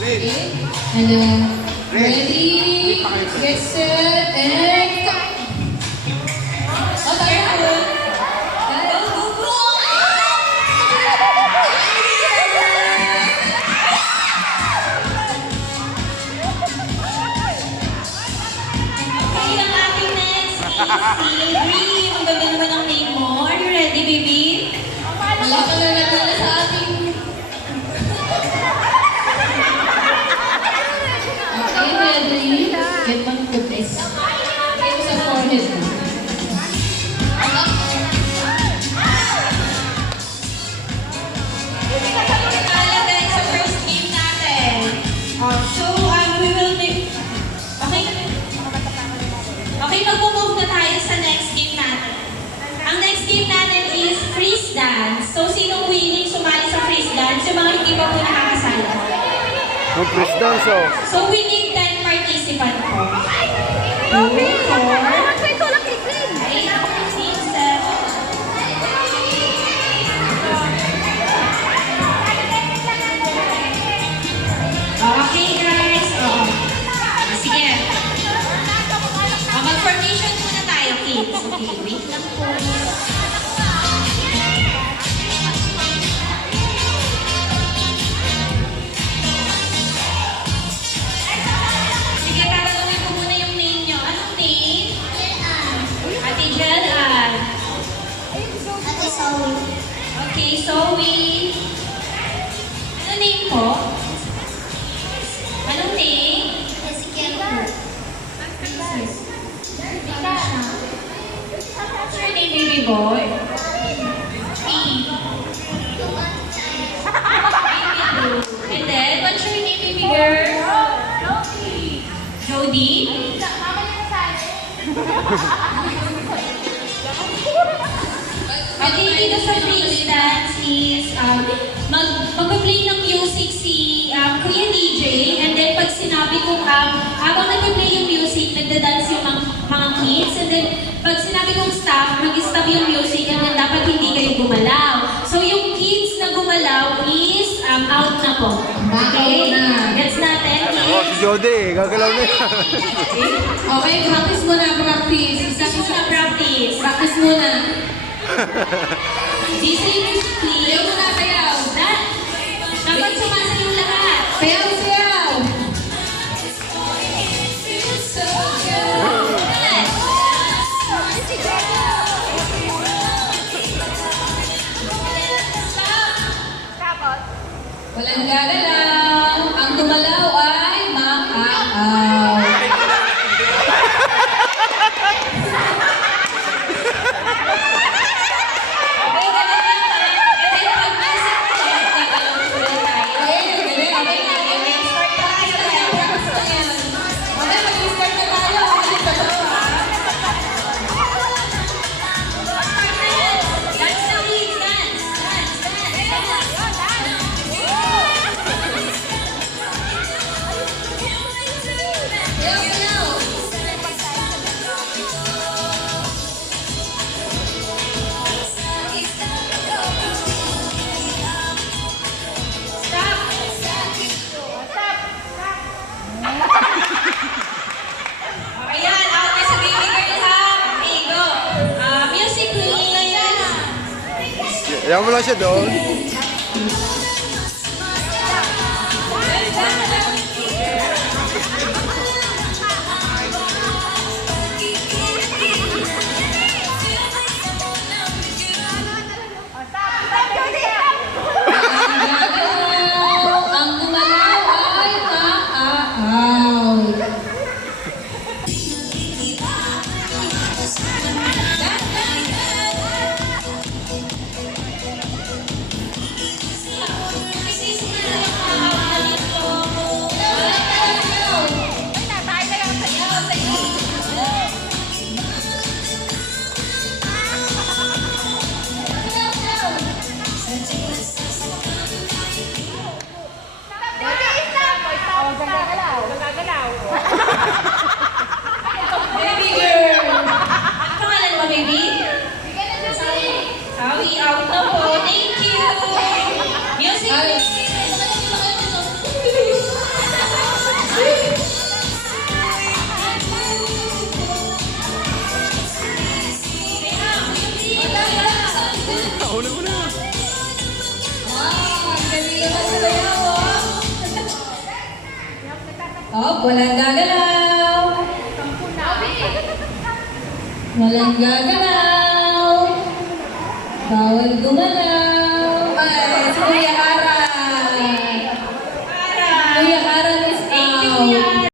Okay. And ready, get set, and go! Okay, go! Okay, ang ating next is si Dream. Ang ganda naman ang name mo. Are you ready, baby? Wala ka na sa ating... Okay, ready? Get one to this. Get sa forehead mo. Paalam guys sa first game natin. So, we will make... Okay, mag-move na tayo sa next game natin. Ang next game natin is freeze dance. So, sinong willing sumali sa freeze dance? Yung mga hindi pa po nakakasali. Freeze dance, oh. So, we need 10 participant po. 2, 4, 8, 6, 7. Okay, guys. Sige. Mag-formation muna tayo, kids. Okay, wait lang po. Sige, tatanungin ko muna yung name nyo. Anong name? Ate Jelan. Ate Zoe. Okay, Zoe. Ano name po? Anong name? Ezekiel. What's your name, baby boy? P. And then, what's your name, baby girl? Jody. Okay, dito sa freeze dance is mag-play ng music si Kuya DJ, and then pag sinabi ko habang nag-play yung music, nagda-dance yung mga kids, and then pag sinabi kong stop, mag-stop yung music, and then dapat hindi kayo gumalaw. So yung kids na gumalaw is out na po. Okay? Gets natin, Oh, si kids? Jody, gagalaw na yan. Okay, practice muna, practice. Tapos na practice. Practice muna. DC music, please. Sayaw muna, sayaw. Dapat sumasayong lahat. Sayaw, sayaw. Walang gagalaw. Ang gumalaw ay makaaw. Okay, ganun lang pa. And then pag music ulit, gagalaw ulit tayo. Okay, okay, okay. Start tayo. Okay, mag-start na tayo. Ulit ka ba? Dance na, kids. Dance. Sayaw, sayaw. Ayan, out na sa baby girl ha. Okay, go. Music, please. Ayaw mo lang siya doon. Ang gumalaw ay maaaw. Baby girl. Ang pangalan mo, baby? Sawi, out na po. Thank you. Music, please. Oh, walang gagalaw. Walang gagalaw. Bawal gumalaw.